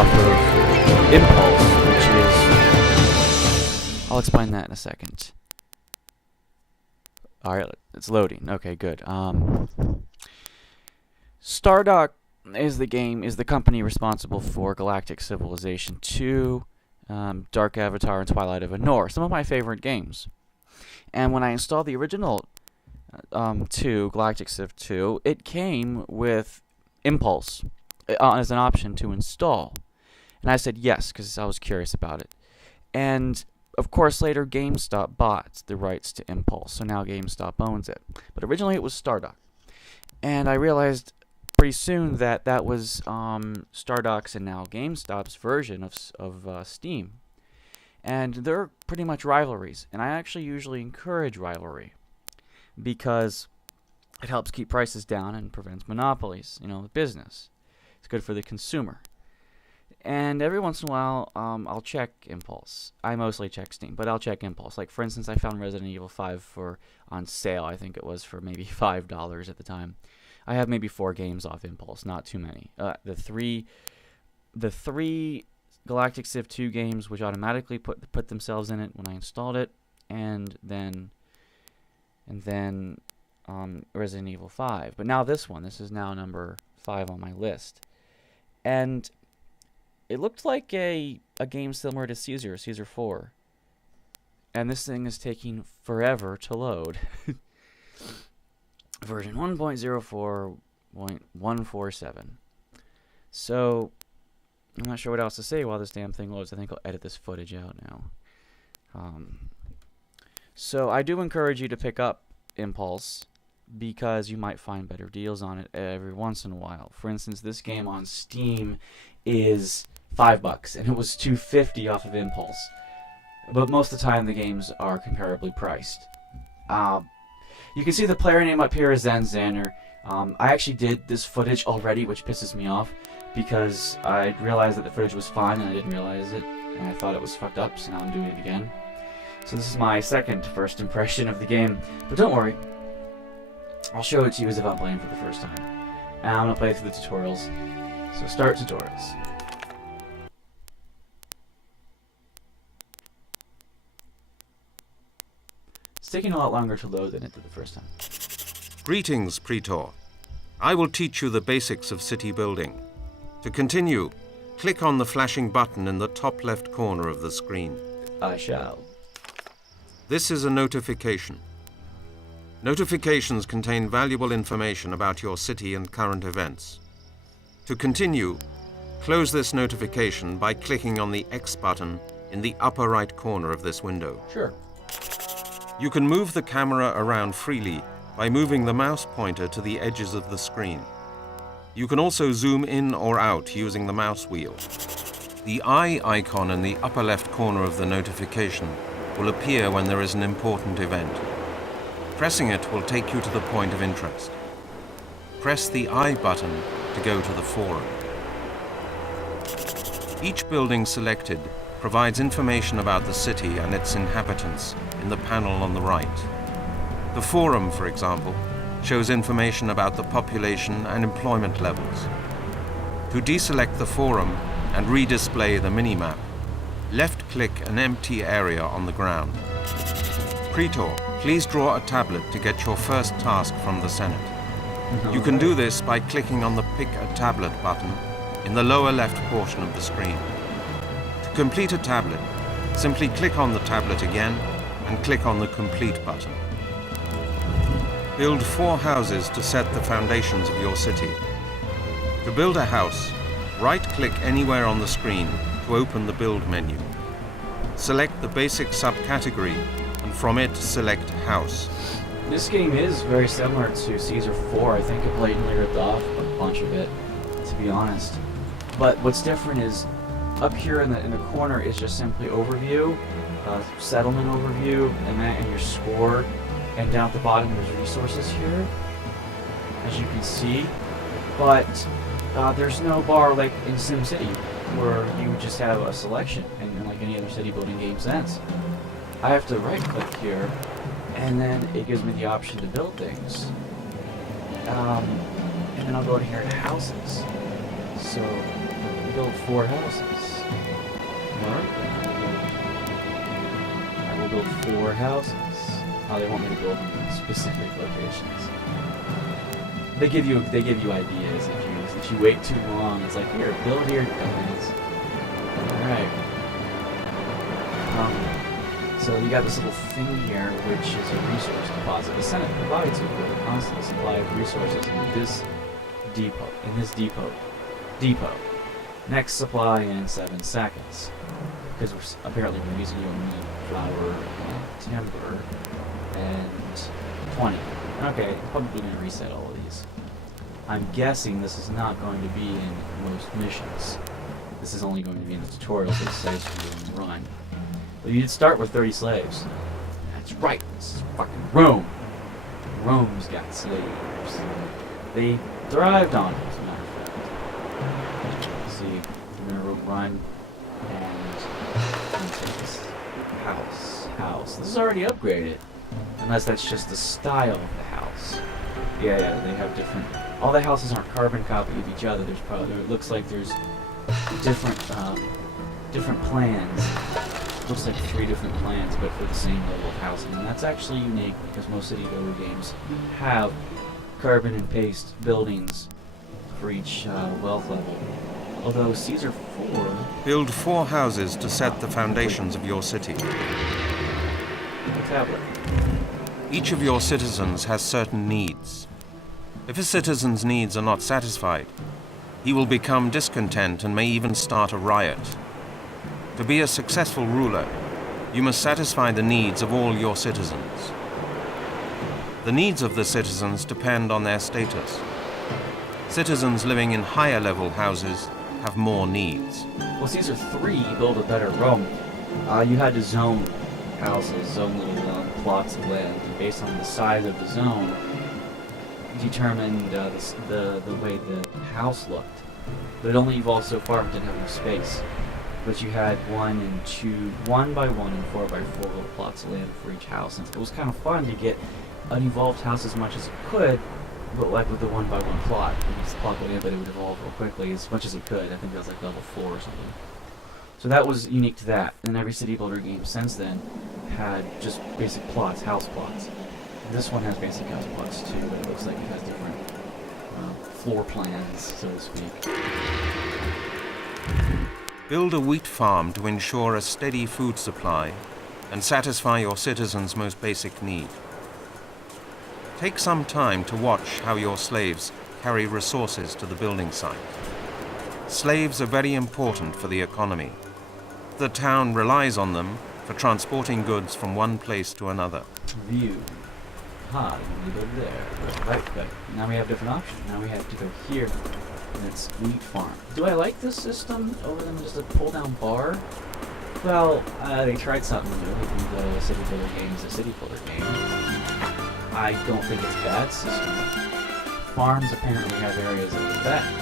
off of Impulse, which is... I'll explain that in a second. Alright, it's loading. Okay, good. Stardock is the company responsible for Galactic Civilization 2, Dark Avatar, and Twilight of Anor, some of my favorite games. And when I installed the original 2, Galactic Civ 2, it came with Impulse as an option to install. And I said yes, because I was curious about it. And, of course, later GameStop bought the rights to Impulse, so now GameStop owns it. But originally it was Stardock. And I realized pretty soon that that was Stardock's and now GameStop's version of Steam. And they're pretty much rivalries. And I actually usually encourage rivalry because it helps keep prices down and prevents monopolies, the business. It's good for the consumer. And every once in a while, I'll check Impulse. I mostly check Steam, but I'll check Impulse. Like, for instance, I found Resident Evil 5 on sale. I think it was for maybe $5 at the time. I have maybe 4 games off Impulse, not too many. The three Galactic Civ 2 games, which automatically put themselves in it when I installed it, and then Resident Evil 5. But now this is now number 5 on my list. And it looked like a game similar to Caesar 4. And this thing is taking forever to load. Version 1.04.147. So, I'm not sure what else to say while this damn thing loads. I think I'll edit this footage out now. So, I do encourage you to pick up Impulse because you might find better deals on it every once in a while. For instance, this game on Steam is $5 and it was $2.50 off of Impulse. But most of the time the games are comparably priced. You can see the player name up here is Xander. I actually did this footage already, which pisses me off because I realized that the footage was fine and I didn't realize it, and I thought it was fucked up, so now I'm doing it again. So this is my first impression of the game, but don't worry, I'll show it to you as if I'm playing for the first time. And I'm going to play through the tutorials, so start tutorials. It's taking a lot longer to load than it did the first time. Greetings, Praetor. I will teach you the basics of city building. To continue, click on the flashing button in the top left corner of the screen. I shall. This is a notification. Notifications contain valuable information about your city and current events. To continue, close this notification by clicking on the X button in the upper right corner of this window. Sure. You can move the camera around freely by moving the mouse pointer to the edges of the screen. You can also zoom in or out using the mouse wheel. The eye icon in the upper left corner of the notification will appear when there is an important event. Pressing it will take you to the point of interest. Press the I button to go to the forum. Each building selected provides information about the city and its inhabitants in the panel on the right. The forum, for example, shows information about the population and employment levels. To deselect the forum and redisplay the minimap, left-click an empty area on the ground. Praetor, please draw a tablet to get your first task from the Senate. You can do this by clicking on the Pick a Tablet button in the lower left portion of the screen. To complete a tablet, simply click on the tablet again and click on the Complete button. Build 4 houses to set the foundations of your city. To build a house, right-click anywhere on the screen to open the Build menu. Select the basic subcategory and from it select House. This game is very similar to Caesar 4. I think it blatantly ripped off a bunch of it, to be honest. But what's different is up here in the corner is just simply overview, settlement overview, and your score. And down at the bottom there's resources here, as you can see. But there's no bar like in SimCity, where you just have a selection, and like any other city building game sense. I have to right click here, and then it gives me the option to build things. And then I'll go in here to houses. So I built 4 houses. Or I will build 4 houses. Oh, they want me to build them in specific locations. They give you ideas if you wait too long. It's like, here, build here, dumbass. Alright. So you got this little thing here, which is a resource deposit. The Senate provides you with a constant supply of resources in this depot. Next supply in 7 seconds. Because apparently we're using your meat, flour, and timber, and 20. Okay, probably going to reset all of these. I'm guessing this is not going to be in most missions. This is only going to be in the tutorial that says you can run. But you did start with 30 slaves. That's right, this is fucking Rome. Rome's got slaves. They thrived on it, as a matter of fact. Let's see, we're gonna run and take this house. This is already upgraded. Unless that's just the style of the house. Yeah, they have different. All the houses aren't carbon copy of each other. It looks like there's different plans. Looks like 3 different plans, but for the same level of housing. And that's actually unique because most city builder games have carbon and paste buildings for each wealth level. Although Caesar 4... Build 4 houses to set the foundations of your city. The tablet. Each of your citizens has certain needs. If a citizen's needs are not satisfied, he will become discontent and may even start a riot. To be a successful ruler, you must satisfy the needs of all your citizens. The needs of the citizens depend on their status. Citizens living in higher level houses have more needs. Well, Caesar 3 built a better Rome. You had to zone houses, zone little plots of land, and based on the size of the zone, determined the way the house looked. But it only evolved so far, it didn't have enough space. But you had 1 by 1 and 4 by 4 little plots of land for each house, and it was kind of fun to get an evolved house as much as it could, but like with the 1 by 1 plot. You just plot it in, but it would evolve real quickly as much as it could. I think that was like level 4 or something. So that was unique to that, and every city builder game since then had just basic plots, house plots. This one has basic house plots too, but it looks like it has different floor plans, so to speak. Build a wheat farm to ensure a steady food supply and satisfy your citizens' most basic need. Take some time to watch how your slaves carry resources to the building site. Slaves are very important for the economy. The town relies on them for transporting goods from one place to another. View. You go there. Right. Now we have different options. Now we have to go here. And it's wheat farm. Do I like this system over than just a pull-down bar? Well, they tried something new. The city builder game is a city builder game. I don't think it's a bad system. Farms apparently have areas of effect.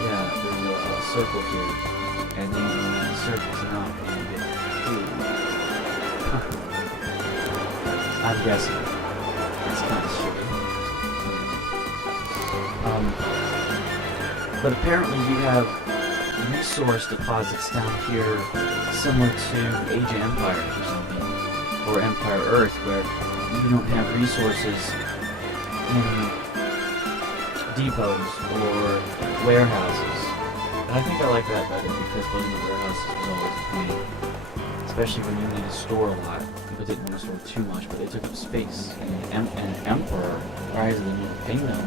Yeah, there's a circle here, and then when that circle's enough, you get food. I'm guessing. It's kind of shitty. But apparently you have resource deposits down here similar to Age of Empires or something, or Empire Earth, where you don't have resources in depots or warehouses. And I think I like that better because building the warehouses was always a pain, especially when you need to store a lot. People didn't want to store too much, but they took up space. And Emperor, Rise of the New Kingdom,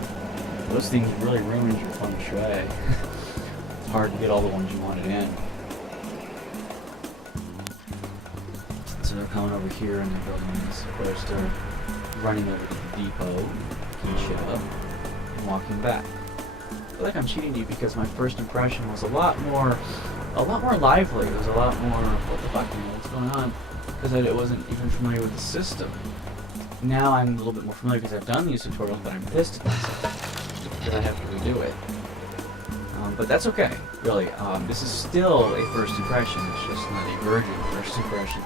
those things really ruined your feng shui. It's hard to get all the ones you wanted in. So they're coming over here and they're building this. Of course, they're running over to the depot, picking shit up, and walking back. I feel like I'm cheating you because my first impression was a lot more lively. It was a lot more, what the fuck, what's going on? Because I wasn't even familiar with the system. Now I'm a little bit more familiar because I've done these tutorials, but I'm pissed at myself that I have to redo it. But that's okay, really. This is still a first impression. It's just not a virgin first impression.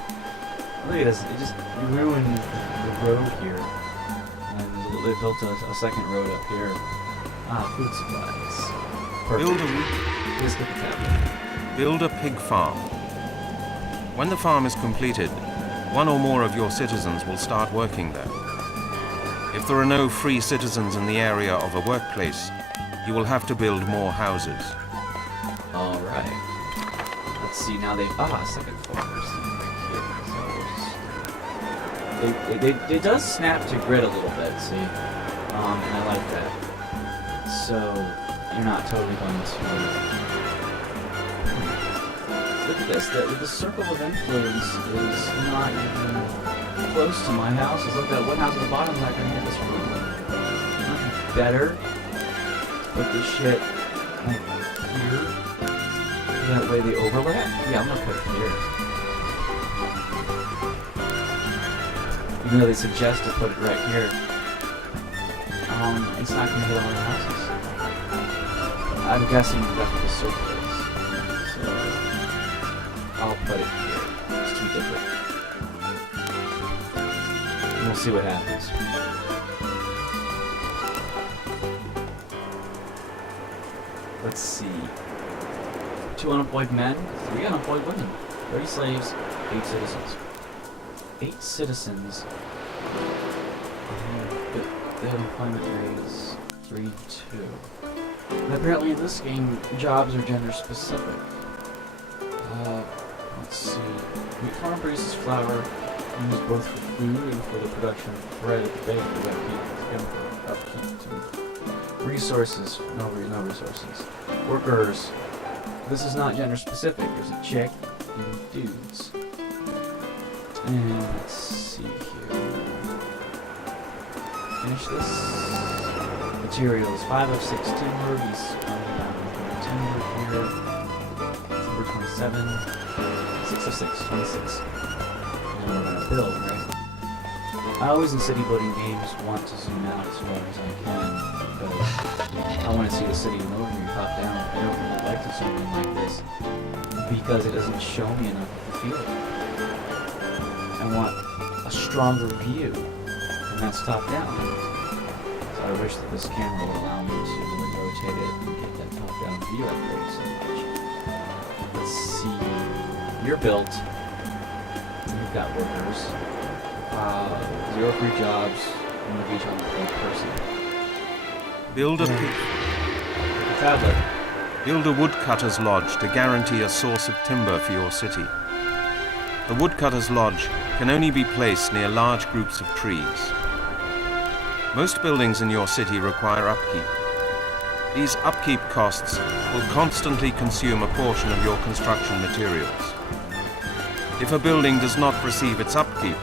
Look at this. It just ruined the road here. And they built a second road up here. Food supplies. Build Perfect. a, Please get the tablet. build a pig farm. When the farm is completed, one or more of your citizens will start working there. If there are no free citizens in the area of a workplace, you will have to build more houses. All right. Let's see. Now they second floor. It does snap to grid a little bit. See, and I like that. So you're not totally going to. Look at this. The circle of influence is not even close to my house. Look at that one house at the bottom is not going to get this from. Not better. Put this shit like here. That way they overlap. Yeah, I'm gonna put it here. Even though they suggest to put it right here, it's not gonna hit all the houses. I'm guessing that's what the circle is. So I'll put it here. It's too different. And we'll see what happens. Let's see. 2 unemployed men, 3 unemployed women, 30 slaves, 8 citizens. 8 citizens. But the unemployment rate is 3-2. And apparently in this game, jobs are gender specific. Let's see. The farm produces flour, used both for food and for the production of bread at the bakery. Upkeep to resources. No resources. Workers. This is not gender specific. There's a chick and dudes. And let's see here. Finish this. Materials 5 of 6 timber. He's coming down with timber here. Timber 27. 6 of 6, 26. And we're gonna build, right? I always in city building games want to zoom out as far as I can because I want to see the city in overview top down. I don't really like to zoom in like this because it doesn't show me enough of the field. I want a stronger view, and that's top down. So I wish that this camera would allow me to really rotate it and get that top down view upgrade so much. Let's see. You're built. You've got workers. 0 free jobs, 1 of each on the paid person. Build a Tablet. Build a woodcutter's lodge to guarantee a source of timber for your city. The woodcutter's lodge can only be placed near large groups of trees. Most buildings in your city require upkeep. These upkeep costs will constantly consume a portion of your construction materials. If a building does not receive its upkeep,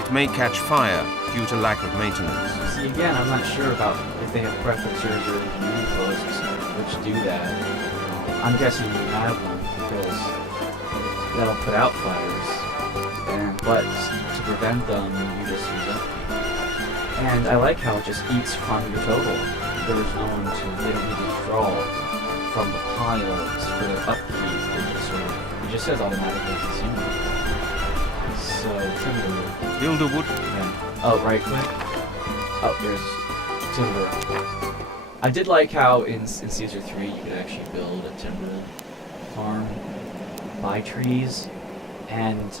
it may catch fire due to lack of maintenance. See, again, I'm not sure about if they have preferences or engineering posts which do that. I'm guessing you have one because that'll put out fires, but to prevent them, you just use upkeep. And I like how it just eats from your total. They don't need to draw from the piles for their upkeep. It just says automatically consumed. So, timber. Build a wood. Yeah. Oh, right click. Oh, there's timber. I did like how in Caesar 3 you could actually build a timber farm, buy trees, and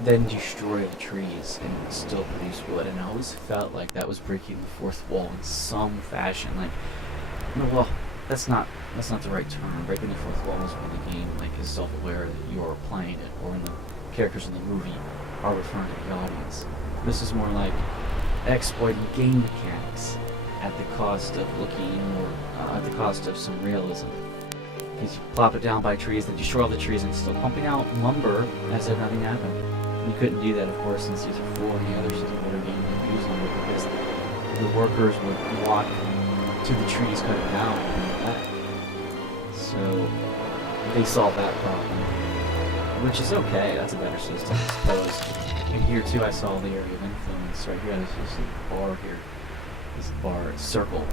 then destroy the trees and still produce wood. And I always felt like that was breaking the fourth wall in some fashion. Like, no, well, that's not the right term. Breaking the fourth wall is when the game is self-aware that you're playing it, or when the characters in the movie are referring to the audience. This is more like exploiting game mechanics at the cost of at the cost of some realism. Because you plop it down by trees, then destroy all the trees, and it's still pumping out lumber as if nothing happened. You couldn't do that, of course, in Caesar 4 and the other Caesar Border game that use lumber, because the workers would walk to the trees, cut it down, and bring it back. So they solved that problem, which is okay. That's a better system, I suppose. And here too, I saw the area of influence. Right here, there's just a bar here. This bar, it's circle.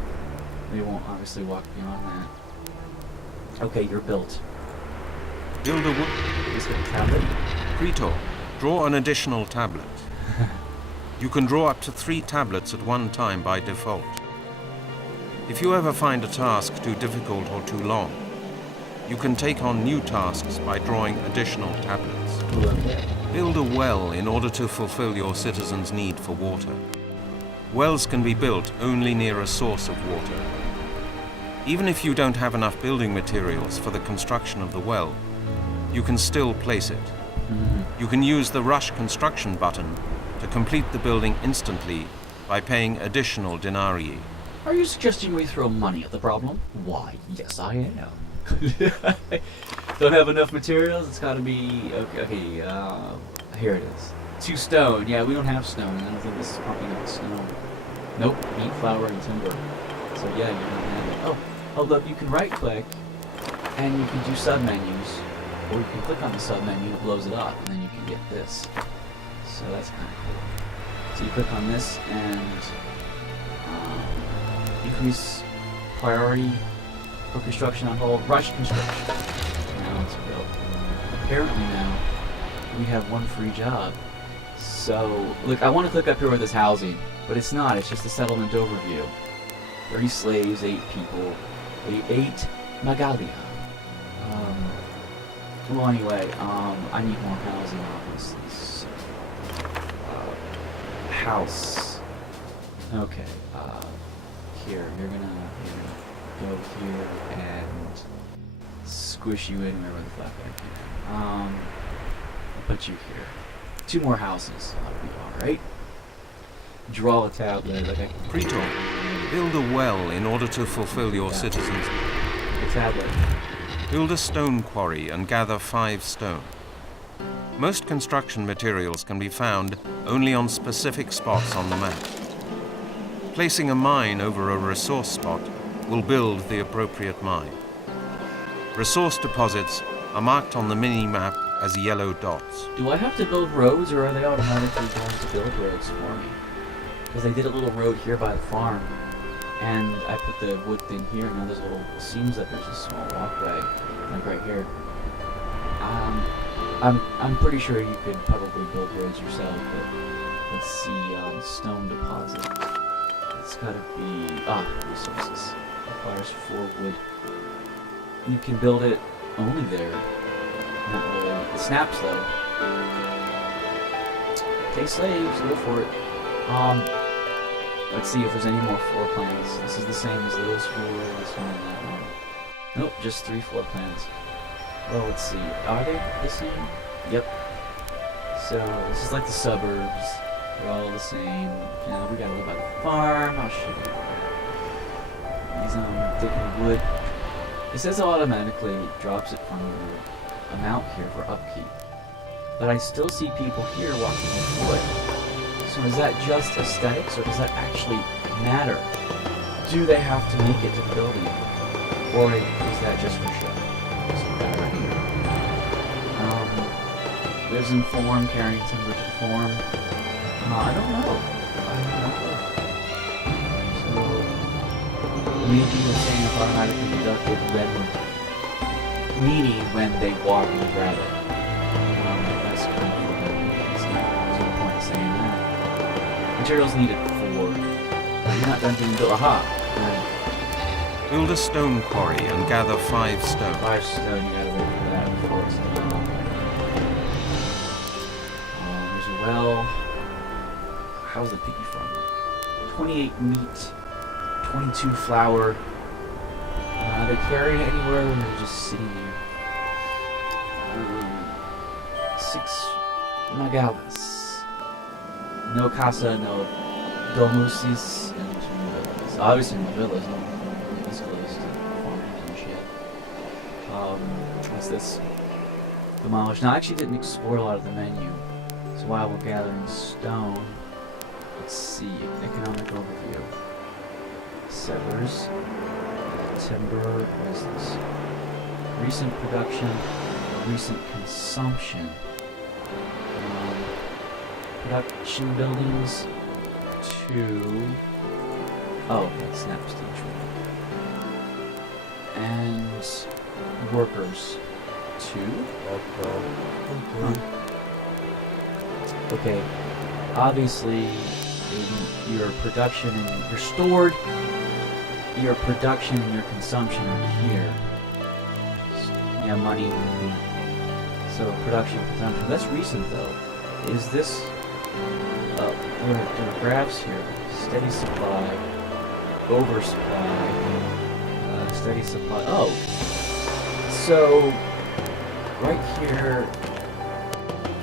They won't obviously walk beyond that. Okay, you're built. Build a wood. Just get a tablet. Pretor. Draw an additional tablet. You can draw up to 3 tablets at one time by default. If you ever find a task too difficult or too long, you can take on new tasks by drawing additional tablets. Build a well in order to fulfill your citizens' need for water. Wells can be built only near a source of water. Even if you don't have enough building materials for the construction of the well, you can still place it. You can use the Rush Construction button to complete the building instantly by paying additional denarii. Are you suggesting we throw money at the problem? Why, yes I am. Don't have enough materials? It's gotta be... Okay, here it is. 2 stone. Yeah, we don't have stone. I don't think this is pumping out stone. Nope, meat, flour, and timber. So yeah, you don't have it. Oh, look, you can right-click, and you can do sub-menus. Or you can click on the sub-menu and it blows it up, and then you can get this. So that's kind of cool. So you click on this, and increase priority for construction on hold. Rush construction. Now it's built. Apparently now, we have 1 free job. So, look, I want to click up here with this housing, but it's not. It's just a settlement overview. 30 slaves, 8 people, 8 Magalia. Well, anyway, I need more housing, obviously. So, house. Okay. Here, you're gonna go here and squish you in wherever the fuck I can. I'll put you here. 2 more houses. That'll be alright. Draw a tablet. Like Praetor, build a well in order to fulfill your citizens. a tablet. Build a stone quarry and gather 5 stone. Most construction materials can be found only on specific spots on the map. Placing a mine over a resource spot will build the appropriate mine. Resource deposits are marked on the mini-map as yellow dots. Do I have to build roads, or are they automatically going to build roads for me? Because they did a little road here by the farm, and I put the wood thing here. Now there's a little, seems like there's a small walkway, like right here. I'm pretty sure you could probably build roads yourself, but let's see, stone deposit. It's gotta be, resources. Requires 4 wood. You can build it only there. Not really. It snaps though. Okay, slaves, go for it. Let's see if there's any more floor plans. This is the same as those 4, this one, and that one. Nope, just 3 floor plans. Well, let's see. Are they the same? Yep. So, this is like the suburbs. They're all the same. Now, we gotta live by the farm. I'll show you. These, digging wood. It says it automatically drops it from your amount here for upkeep. But I still see people here walking on wood. So is that just aesthetics, or does that actually matter? Do they have to make it to the building? Or is that just for show? So that right here. Lives in form, carrying timber to the form. I don't know. So maybe the same is automatically deducted when, meaning when they walk and you grab it. That's kind of cool. There's no point in saying that. Materials needed for. You're not done being built. Aha! Right. Build a stone quarry and gather 5 stone. 5 stone, you gotta wait for that before it's done. There's a well. How's the piggy farm look? 28 meat, 22 flour. They carry it anywhere when they're just sitting there. 6 nagalas. No casa, no domusis, and 2 villas. Obviously no villas, no this close to farms and shit. What's this? Demolished. Now I actually didn't explore a lot of the menu. So while we're gathering stone, let's see, economic overview. Settlers, timber, what is this? Recent production, recent consumption. Production buildings, 2. Oh, that snaps to each one. And workers, 2. Okay, obviously, your production and your stored, your production and your consumption are here. Yeah, money. So production, consumption. That's recent though. Is this? There are graphs here. Steady supply, oversupply, steady supply. Oh, so right here.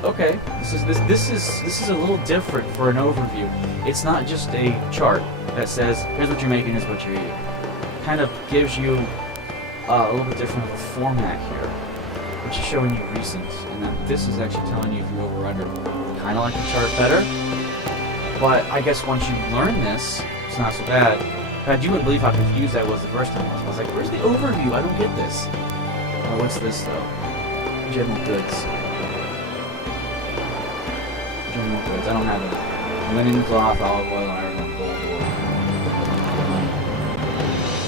Okay, this is a little different for an overview. It's not just a chart that says here's what you're making, here's what you're eating. It kind of gives you a little bit different of a format here, which is showing you recent, and then this is actually telling you if you're over or under. Kind of like the chart better, but I guess once you learn this, it's not so bad. God, you wouldn't believe how confused I was the first time. I was like, where's the overview? I don't get this. What's this though? General goods. General goods. I don't have any. Linen, cloth, olive oil, iron, gold, oil.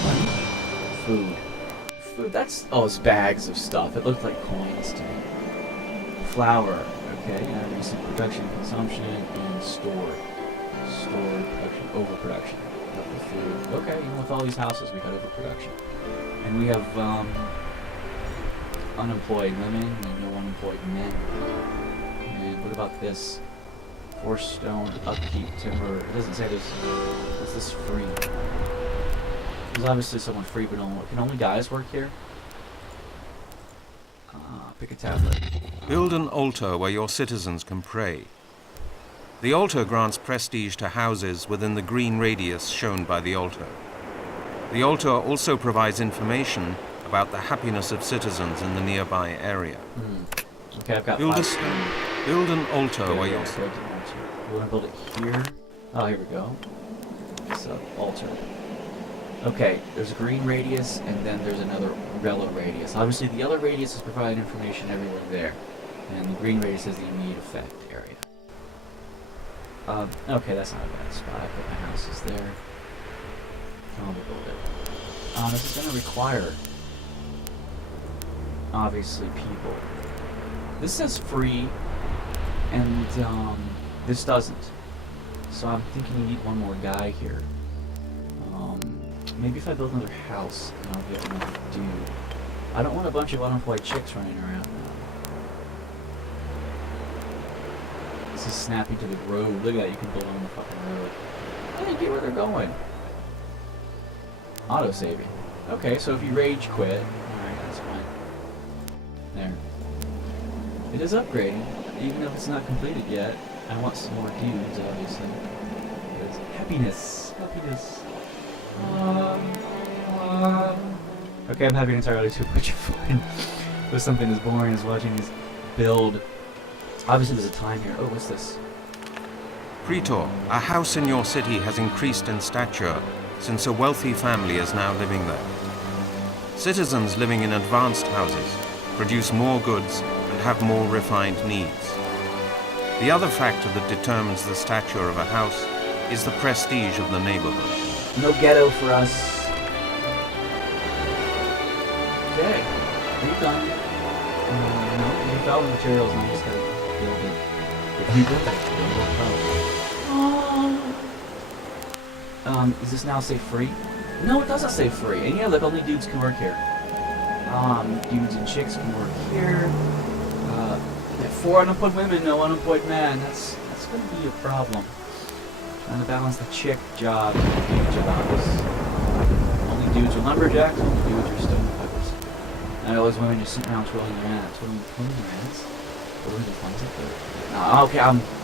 Money? Food. That's it's bags of stuff. It looked like coins to me. Flour. Okay. Recent production, consumption, and stored production, overproduction of the food. Okay. Even with all these houses, we got overproduction, and we have unemployed women and no unemployed men. And what about this? Forced stone, upkeep, timber. It doesn't say this. Is this free? There's obviously someone free, but can only guys work here? Pick a tablet. Build an altar where your citizens can pray. The altar grants prestige to houses within the green radius shown by the altar. The altar also provides information about the happiness of citizens in the nearby area. Okay, I've got Build an altar where your... You want to build it here? Oh, here we go. It's an altar. Okay, there's a green radius, and then there's another yellow radius. Obviously, the yellow radius is providing information everywhere there, and the green radius is the immediate effect area. Okay, that's not a bad spot. I put my houses there. I'll build it. This is going to require, obviously, people. This says free, and this doesn't. So I'm thinking you need one more guy here. Maybe if I build another house, then I'll get another dude. I don't want a bunch of unemployed chicks running around now. This is snapping to the road. Look at that, you can build on the fucking road. I didn't get where they're going. Auto-saving. Okay, so if you rage quit, alright, that's fine. There. It is upgrading, even if it's not completed yet. I want some more dudes, obviously. There's happiness. Happiness. Okay, I'm having entirely too much fun with something as boring as watching these build. Obviously there's a time here. Oh, what's this? Praetor, a house in your city has increased in stature since a wealthy family is now living there. Citizens living in advanced houses produce more goods and have more refined needs. The other factor that determines the stature of a house is the prestige of the neighborhood. No ghetto for us. Okay, we're done. No, we found the materials and we just gotta build it. If we build it, does this now say free? No, it doesn't say free. And yeah, look, only dudes can work here. Dudes and chicks can work here. 4 unemployed women, no unemployed men. That's gonna be a problem. Trying to balance the chick job and the dude jobs. Only dudes are lumberjacks, only dudes are stonecutters. And all those women just sitting around twirling their hands. Twirling their hands? Twirling their thumbs up there. No, okay,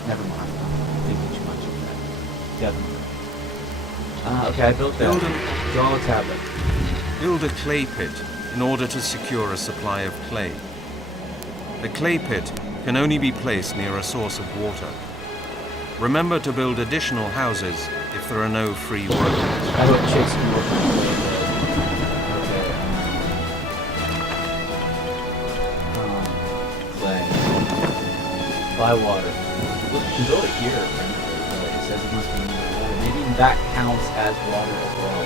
never mind. I'm thinking too much of that. Definitely. Okay, I built that. Draw a tablet. Build a clay pit in order to secure a supply of clay. The clay pit can only be placed near a source of water. Remember to build additional houses if there are no free workers. I hope chicks can work on the clay. Buy water. Look, you can build it here. It says it must be near water. Maybe that counts as water as well.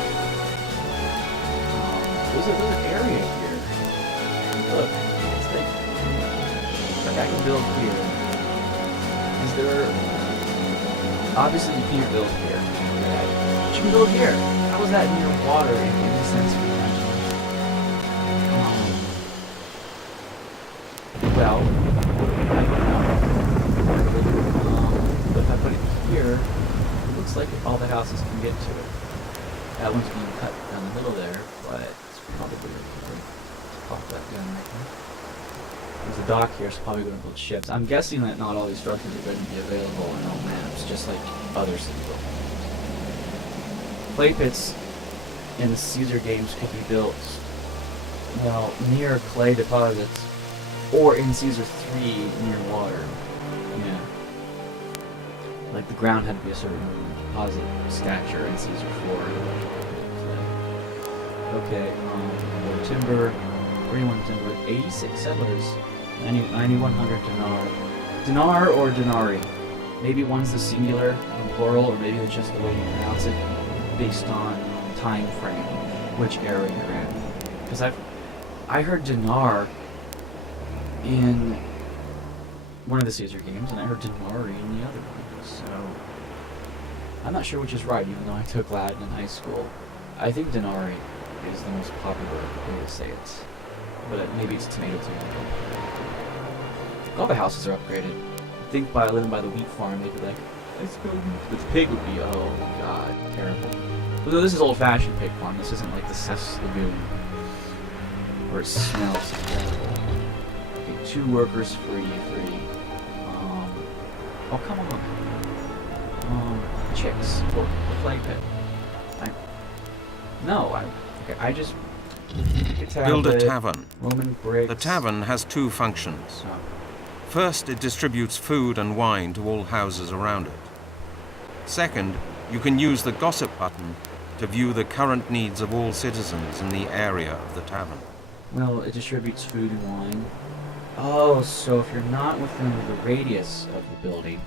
There's a little area here. Look, it's big. Like I can build here. Is there... Obviously you can't build here. But you can build here. How is is that near water in any sense for that? Well, I don't know. But if I put it here, it looks like all the houses can get to it. That one's being cut down the middle there, but it's probably okay to pop that down right there. There's a dock here, so probably going to build ships. I'm guessing that not all these structures are going to be available on all maps, just like other city buildings. Clay pits in the Caesar games could be built, well, near clay deposits, or in Caesar 3 near water. Yeah. Like the ground had to be a certain deposit stature in Caesar 4. Okay, more timber, 41 timber, 86 settlers, 9,100 dinar. Dinar or denari? Maybe one's the singular and plural, or maybe it's just the way you pronounce it, based on time frame, which era you're in. Because I heard dinar in one of the Caesar games, and I heard denari in the other one. So I'm not sure which is right, even though I took Latin in high school. I think denari is the most popular way to say it, but maybe it's tomato. All the houses are upgraded. I think by living by the wheat farm, they'd be like, let's go. But the pig would be, oh god, terrible. But no, this is old-fashioned pig farm. This isn't like the Cess Lagoon, where it smells terrible. Okay, 2 workers free. Oh, come on. Chicks. The clay pit. I just... Build a tavern. Roman bricks. The tavern has 2 functions. Oh. First, it distributes food and wine to all houses around it. Second, you can use the gossip button to view the current needs of all citizens in the area of the tavern. Well, it distributes food and wine. Oh, so if you're not within the radius of the building,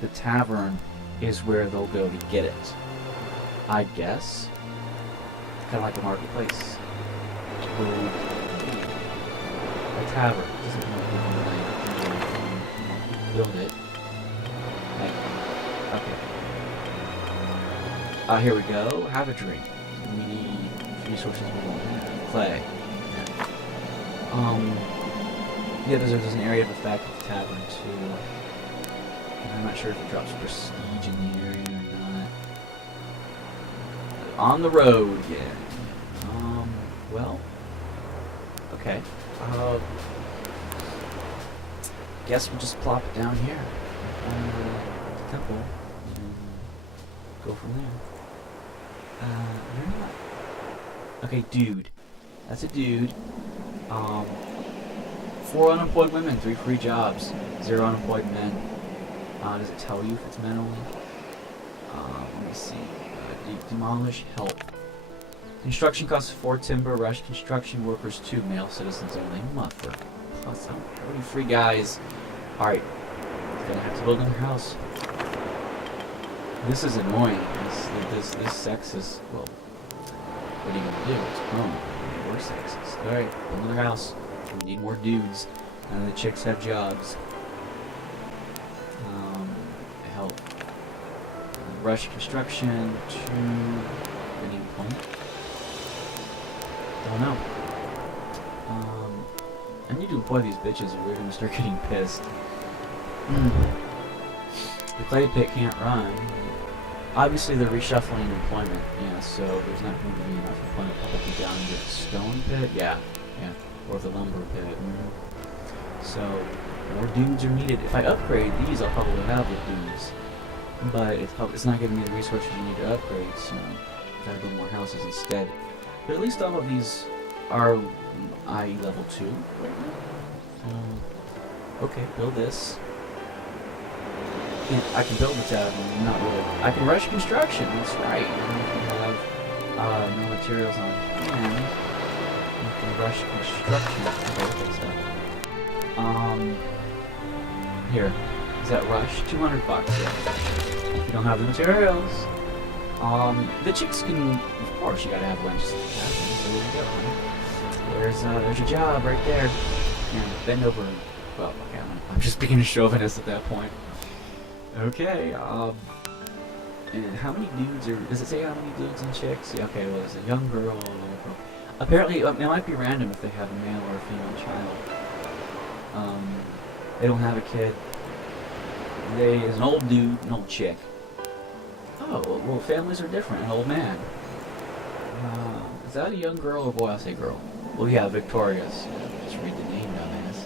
the tavern is where they'll go to get it. I guess. Kind of like a marketplace. Ooh. A tavern. Doesn't know build it. Okay. Here we go. Have a drink. We need resources we won't have. Clay. Yeah, there's an area of effect at the tavern too. I'm not sure if it drops prestige in the area or not. On the road, yeah. Well. Okay. Guess we'll just plop it down here. The temple. And go from there. You're not. Okay, dude. That's a dude. 4 unemployed women, 3 free jobs, 0 unemployed men. Does it tell you if it's men only? Let me see. Demolish, help. Construction costs 4 timber, rush construction workers 2, male citizens only. Mother. Plus, how many free guys? Alright. Gonna have to build another house. This is annoying. This sexist. Well, what are you gonna do? It's grown. We're sexist. Alright, build another house. We need more dudes. None of the chicks have jobs. Help. Rush construction to any point. Don't know. I need to employ these bitches or we're gonna start getting pissed. The clay pit can't run. Obviously they're reshuffling employment, yeah, so there's not going to be enough employment probably down into the stone pit, yeah, or the lumber pit. So, more dudes are needed. If I upgrade these, I'll probably have the dudes. But it's not giving me the resources you need to upgrade, so I've got to build more houses instead. But at least all of these are IE level 2 right now. Okay, build this. I can build the tavern, not really. I can rush construction, that's right. And if you have no materials on hand, you can rush construction. Okay, stuff. Here. Is that rush? 200 bucks, yeah. If you don't have the materials. The chicks can, of course, you gotta have lunch. So there you go, honey. There's your job right there. And bend over. Well, okay, I'm just being a chauvinist at that point. Okay, And how many dudes are? Does it say how many dudes and chicks? Yeah, okay, well, there's a young girl. Apparently, it might be random if they have a male or a female child. They don't have a kid. There's an old dude, an old chick. Oh, well, families are different. An old man. Is that a young girl or boy? I'll say girl. Well, yeah, Victoria's. Just read the name, dumbass.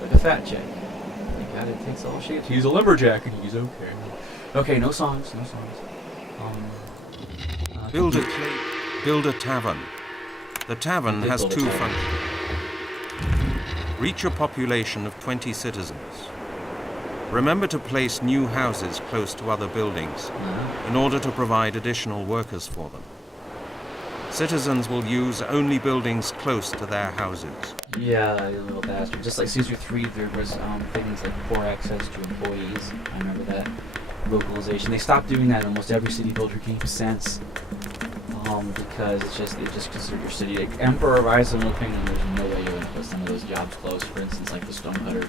Like a fat chick. Thank God it takes all shit. He's a lumberjack and he's okay. Okay, no songs, no songs. Build a tavern. The tavern has two functions. Reach a population of 20 citizens. Remember to place new houses close to other buildings in order to provide additional workers for them. Citizens will use only buildings close to their houses. Yeah, you little bastard. Just like Caesar 3, there was things like poor access to employees. I remember that. Localization. They stopped doing that in almost every city builder game since. Because it just considered your city. Like Emperor Rise of Little Kingdom, there's no way you would put some of those jobs close. For instance, like the stone cutter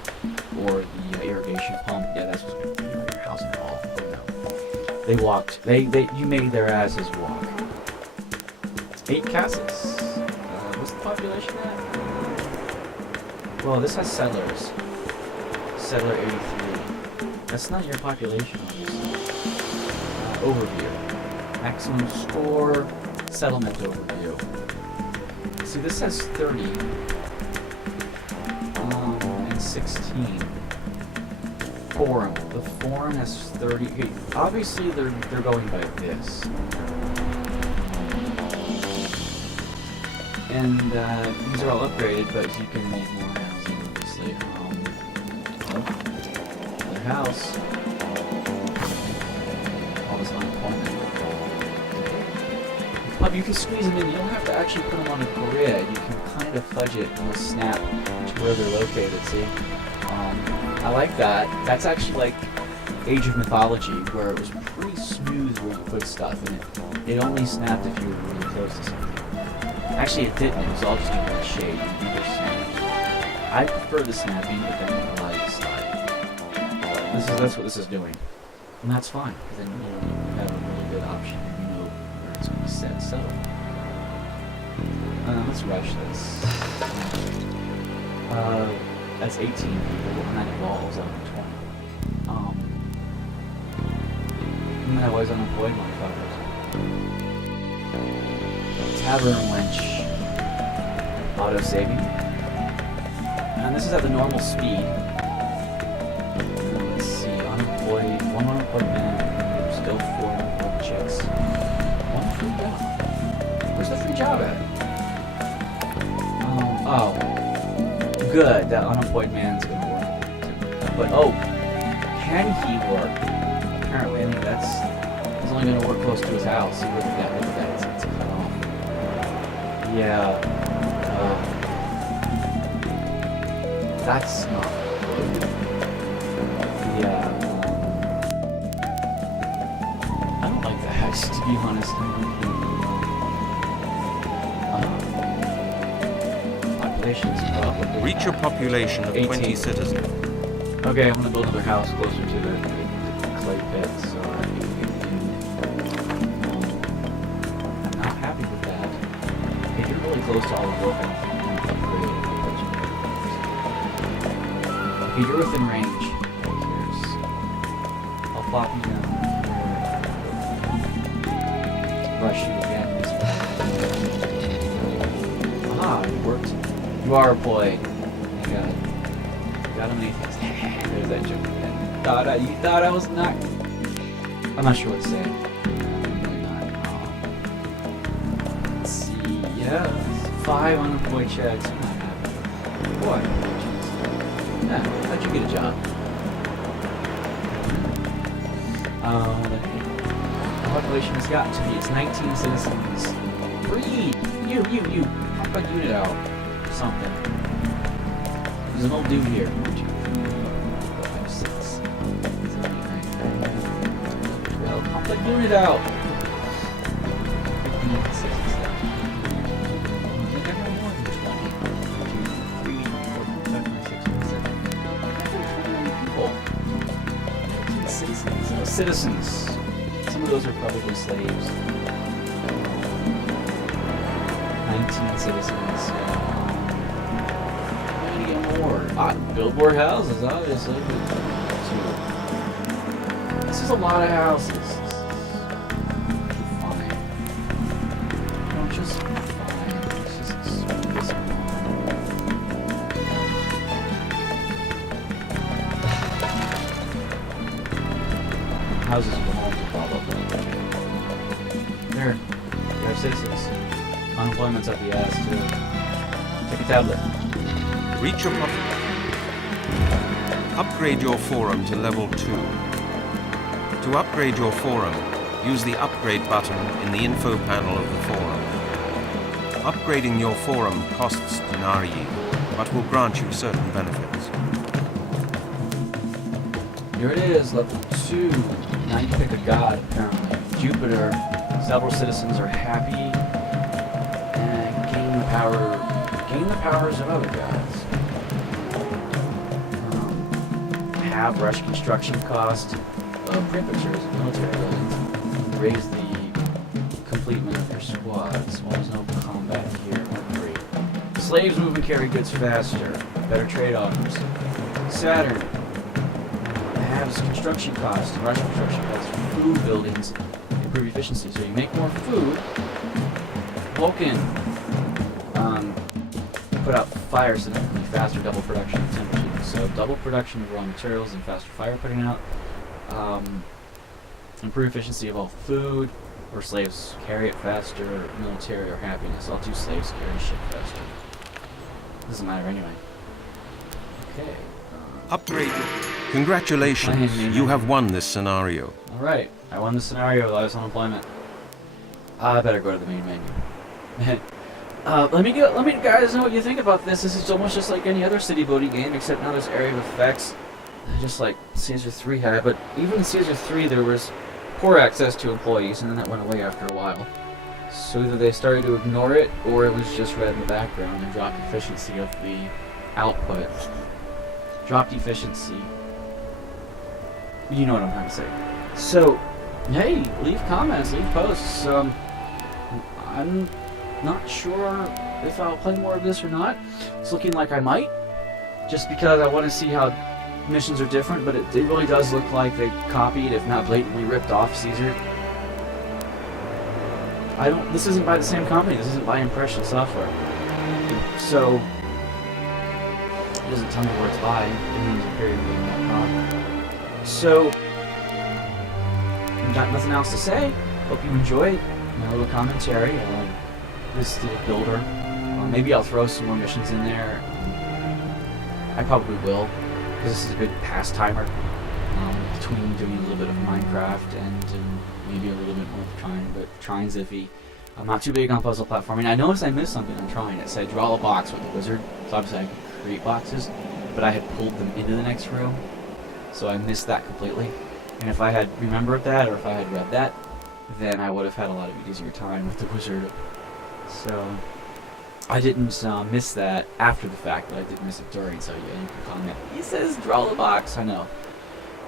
or the irrigation pump. Yeah, that's what's going to be your housing hall. No. They walked. You made their asses walk. 8 castles. What's the population at? Well, this has settlers. Settler 83. That's not your population, obviously. Overview. Maximum score. Settlement overview. See, this has 30. And 16. Forum. The forum has 30. Okay, obviously, they're going by this. And these are all upgraded, but you can need more housing, obviously. Another house. All this unemployment. You can squeeze them in. You don't have to actually put them on a grid. You can kind of fudge it and snap to where they're located. See? I like that. That's actually like Age of Mythology, where it was pretty smooth where you put stuff, and it only snapped if you were really close to something. Actually, it didn't. It was all just in one shade. You either snapped. I prefer the snapping, but then it allows you to slide. That's what this is doing, and that's fine. Because then you have a really good option. You know where it's going to set. So let's rush this. That's 18 people, and that evolves up to 20. And that was unemployed motherfuckers. Tavern Wench. Auto-saving. And this is at the normal speed. Let's see, unemployed, 1 unemployed man, still 4 unemployed chicks. 1 free job. Where's the free job at? Oh. Good, that unemployed man's gonna work. But, can he work? Apparently, I think he's only gonna work close to his house. See, look at that, it's cut off. Yeah. That's not good. Yeah. I don't like that, to be honest. Population's probably... Reach a population of 18. 20 citizens. Okay, I'm gonna build another house closer to the clay pit, so I'm not happy with that. If you're really close to all the work, I don't think you can upgrade it. Okay, you're within range. Here's... I'll flop you down. Rush you again. Aha, it worked. You are employed. You got it. Got him anything. There's that joke. You thought I was not... I'm not sure what to say. Really not. Let's see. Yeah. 5 unemployed checks. I'm not happy. Boy. Yeah, how'd you get a job? The population has gotten to be, it's 19 citizens. Breed! You! Pump a unit out. Something. There's an old dude here. 1, 2, 3, 4, 5, 6, 7, 8, 9, 10, 12. Pump the unit out! 15, 16, 17. I think I got more than 20. 1, 2, 3, 4, 5, 6, 7, 8, 9, 10, 20 people. 19 citizens. Citizens. Some of those are probably slaves. 19 citizens. I'm gonna get more. Build more houses, obviously. This is a lot of houses. Fine. Don't just fine. It's just this. Houses of the homes are probably there. We have citizens. Unemployment's up the ass too. Check a tablet. Reach a Upgrade your forum to level 2. To upgrade your forum, use the upgrade button in the info panel of the forum. Upgrading your forum costs denarii, but will grant you certain benefits. Here it is, level 2. Now you pick a god, apparently. Jupiter. Several citizens are happy and gain the powers of other gods. Have rush construction cost, prefatures, military buildings, raise the completement of your squads. Well, there's no combat here. Great. Slaves move and carry goods faster. Better trade offers. Saturn halves construction costs, rush construction costs, food buildings, improve efficiency. So you make more food. Vulcan put out fire significantly faster, double production of temperature. So double production of raw materials and faster fire putting out. Improve efficiency of all food, or slaves carry it faster, military or happiness. I'll do slaves carry shit faster. Doesn't matter anyway. Okay. Upgrade. Congratulations, you have won this scenario. Alright, I won the scenario, lowest unemployment. I better go to the main menu. Let me guys know what you think about this. This is almost just like any other city building game, except now there's area of effects, just like Caesar 3 had. But even in Caesar 3, there was poor access to employees, and then that went away after a while. So either they started to ignore it, or it was just red in the background and dropped efficiency of the output. Dropped efficiency. You know what I'm trying to say. So, hey, leave comments, leave posts. I'm not sure if I'll play more of this or not. It's looking like I might, just because I want to see how missions are different, but it really does look like they copied, if not blatantly ripped off Caesar. This isn't by the same company, this isn't by Impression Software. So, it doesn't tell me where it's by, it means ImperiumGame.com. So, I've got nothing else to say. Hope you enjoyed my little commentary on this little builder. Maybe I'll throw some more missions in there. I probably will, because this is a good pastimer between doing a little bit of Minecraft and maybe a little bit more of Trine, but Trine's iffy. I'm not too big on puzzle platforming. I noticed I missed something on Trine. It said draw a box with the wizard, so obviously I could create boxes, but I had pulled them into the next room, so I missed that completely. And if I had remembered that, or if I had read that, then I would have had a lot of easier time with the wizard. So I didn't miss that after the fact, but I did miss it during, so yeah, you can comment. He says draw the box, I know.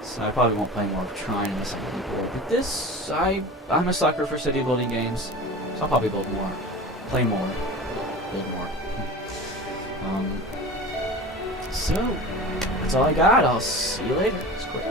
So I probably won't play more of Trine unless I'm really bored. But this, I'm a sucker for city building games, so I'll probably build more. Play more. Build more. So, that's all I got. I'll see you later. It's quick.